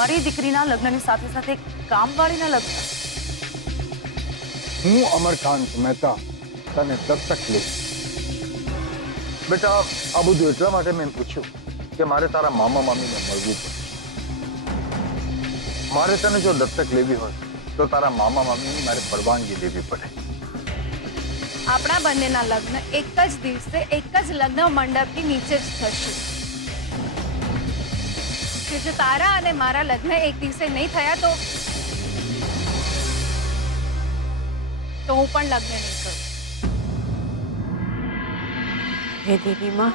મારી દીકરીના લગ્નની સાથે સાથે કામવાળીના લગ્ન? હું અમરકાંત મહેતા તને દત્તક લઈશ. બેટા, આ બધું એટલા માટે મેં પૂછ્યું કે મારે તારા મામા મામીને મળવું પડે. મારે તને જો દત્તક લેવી હોય તો તારા મામા મામીની મારે પરવાનગી લેવી પડે. આપણા બંનેના લગ્ન એક જ દિવસે એક જ લગ્ન મંડપની નીચે જ થશે. કે જો તારા અને મારા લગ્ન એક દિવસે નહીં થયા તો હું પણ લગ્ન નહીં કરું. હે દેવી માં,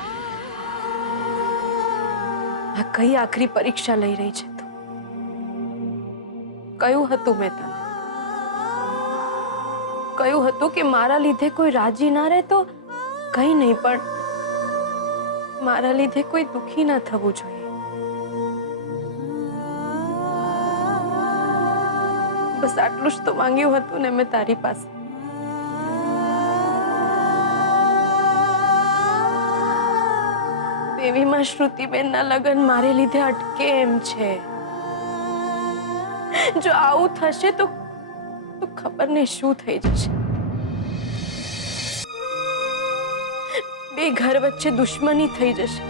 આ કઈ આખરી પરીક્ષા લઈ રહી છે તું? કયું હતું મેં તને? કયું હતું કે મારા લીધે કોઈ રાજી ના રહે તો કઈ નહીં, પણ મારા લીધે કોઈ દુખી ના થવું જોઈએ. બસ આટલું જ તો માંગ્યું હતું ને મેં તારી પાસે. દેવીમાં શ્રુતિબેનના લગ્ન મારે લીધે અટકે એમ છે. જો આવું થશે તો ખબર નહીં શું થઈ જશે. બે ઘર વચ્ચે દુશ્મની થઈ જશે.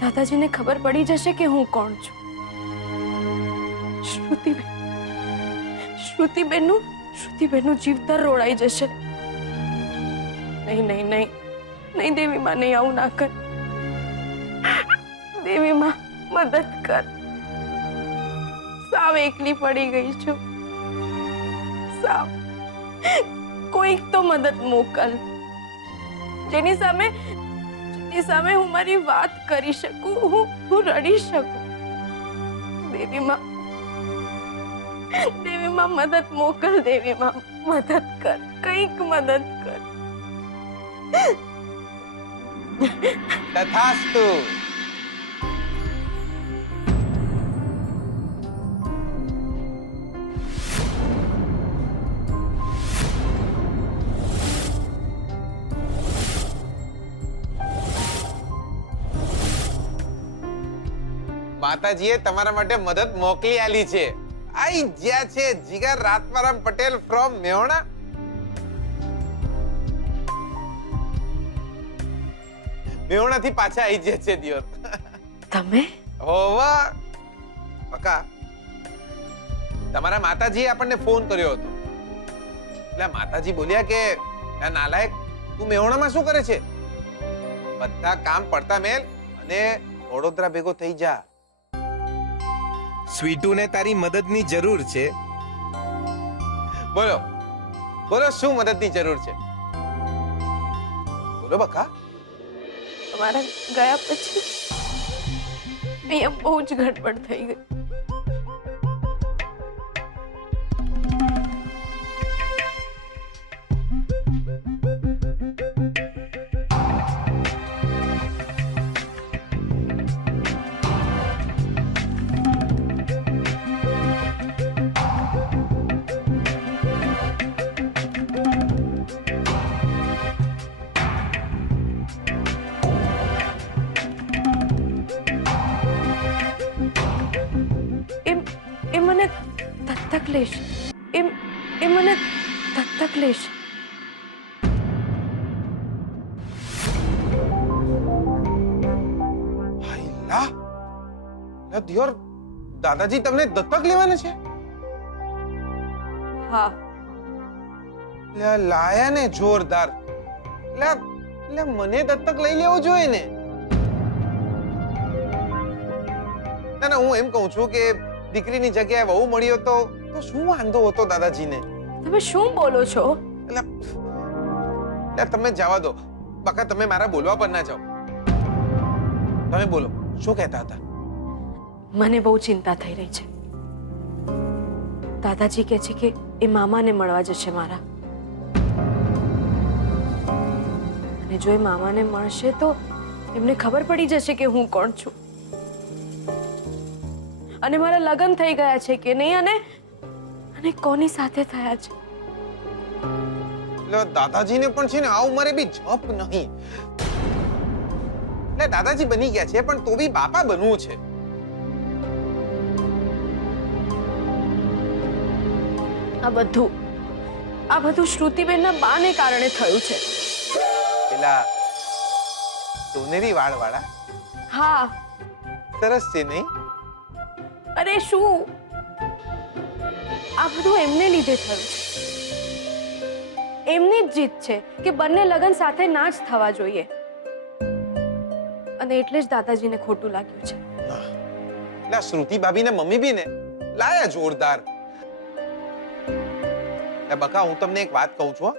દાદાજીને ખબર પડી જશે કે હું કોણ છું. શ્રુતિબેનનું જીવતર રોડાઈ જશે. નહીં દેવી માં, નહીં, આવું ના કર. દેવી માં, મદદ કર. સાવ એકલી પડી ગઈ છું. સાવ કોઈક તો મદદ મોકલ, જેની સામે હું મારી વાત કરી શકું, હું રડી શકું. દેવી માં, મદદ મોકલ. દેવી માં, મદદ કર, કંઈક મદદ કર. તથાસ્તુ. માતાજીએ તમારા માટે મદદ મોકલી આલી છે. આઈ જ્યાં છે જીગર રાતમારામ પટેલ ફ્રોમ મેહોણા. મેહોણાથી પાછા આવી જાય છે દિયોર. તમે? હોવા પકા તમારા માતાજીએ આપણને ફોન કર્યો હતો. એટલે માતાજી બોલ્યા કે આ નાલાયક, તું મેહોણામાં શું કરે છે? બધા કામ પડતા મેલ અને વડોદરા ભેગો થઈ જા. સ્વીટુને તારી મદદની જરૂર છે. બોલો શું મદદની જરૂર છે? બોલો બકા. તમારા ગયા પછી અહીંયા બહુ જ ગડબડ થઈ ગઈ. એ મને દત્તક લેશે. એ મને દત્તક લેશે. દિયોર, દાદાજી તમને દત્તક લેવાના છે? હા. લાયા ને જોરદાર. મને દત્તક લઈ લેવો જોઈએ ને. ના, હું એમ કહું છું કે દીકરીની જગ્યાએ વહુ મળ્યો તો શું વાંધો હતો દાદાજીને? તમે શું બોલો છો? તમે જવા દો બકા, તમે મારા બોલવા પર ના જાઓ. તમે બોલો, શું કહેતા હતા? મને બહુ ચિંતા થઈ રહી છે. દાદાજી કહે છે કે એ મામાને મળવા જશે મારા, અને જો એ મામાને મળશે તો એમને ખબર પડી જશે કે હું કોણ છું અને મારા લગ્ન થઈ ગયા છે કે નહીં, અને કોની સાથે થયા છે. દાદાજીને પણ છે ને આ ઉંમરે બી જપ નહીં. એટલે દાદાજી બની ગયા છે પણ તો બી બાપા બનવું છે. આ બધું શ્રુતિબેનના બાને કારણે થયું છે. પેલા સોનેરી વાળ વાળા હા, સરસ છે નહીં? અરે શું, આ બધું એમને લીધે થયું છે. એમની જ જીત છે કે બંને લગ્ન સાથે ના જ થવા જોઈએ, અને એટલે જ દાદાજીને ખોટું લાગ્યું છે. એટલે શ્રુતિ ભાભી ને મમ્મી બી ને લાયા જોરદાર. બકા, હું તમને એક વાત કહું છું હો.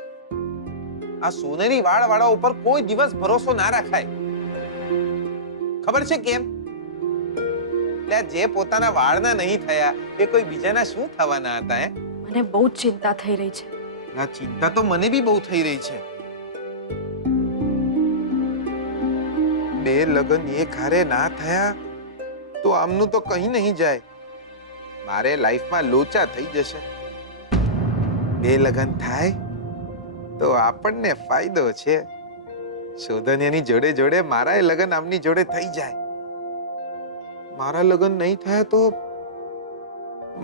આ સોનેરી વાળ વાળા ઉપર કોઈ દિવસ ભરોસો ના રાખાય. ખબર છે કેમ? એટલે જે પોતાના વાળના નહીં થયા એ કોઈ બીજાના શું થવાના હતા? મને બહુ જ ચિંતા થઈ રહી છે. આ ચિંતા તો મને બી બહુ થઈ રહી છે. બે લગ્ન એક હારે ના થયા તો આમનું તો કहीं નહીં જાય. મારે લાઈફમાં લોચા થઈ જશે. બે લગ્ન થાય તો આપણને ફાયદો છે. શોધન્યની જોડે જોડે મારા લગ્ન આમની જોડે થઈ જાય. મારા લગ્ન નહીં થયા તો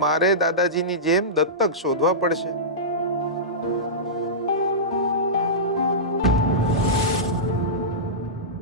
મારે દાદાજીની જેમ દત્તક શોધવા પડશે.